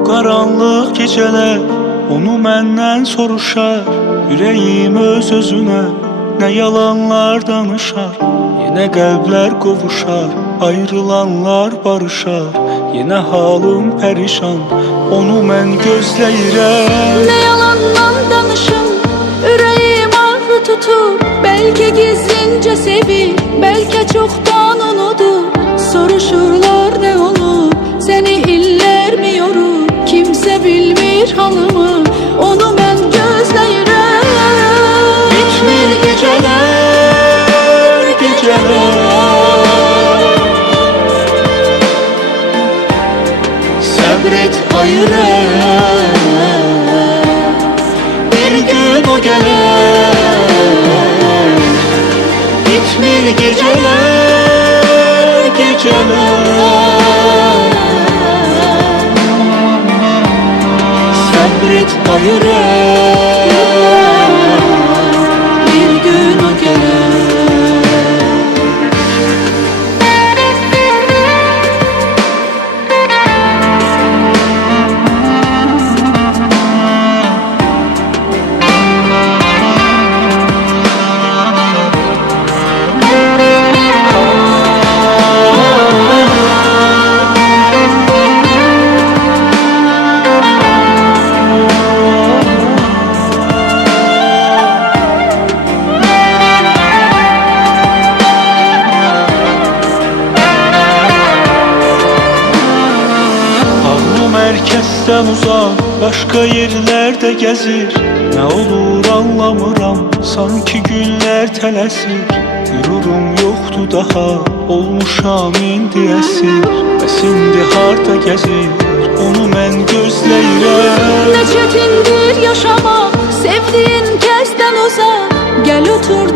Bu qaranlıq gecələr onu məndən soruşar. Ürəyim öz-özünə nə yalanlar danışar. Yenə qəlblər qovuşar, ayrılanlar barışar. Yenə halım pərişan, onu mən gözləyirəm. Nə yalandan danışım, ürəyim ağrı tutur. Bəlkə gizlincə sevir, bəlkə çoxdan unudub. Soruşurlar nə olub, səni illər mi yorub? Kimsə bilmir halımı, onu mən gözləyirəm. Bitmir gecələr, gecələr. Səbr et ayırır, bir gün o gələr. Bitmir gecələr, gecələr. Səbr et ayırır, Bir gün o gələr. Mərkəzdən uzaq, başqa yerlərdə gəzir. Nə olur anlamıram, sanki günlər tələsir. Qürurum yoxdur daha, olmuşam indi əsir. Bəs indi harda gəzir, onu mən gözləyirəm. Nə çətindir yaşamaq, sevdiyin kəsdən uzaq. Gəl otur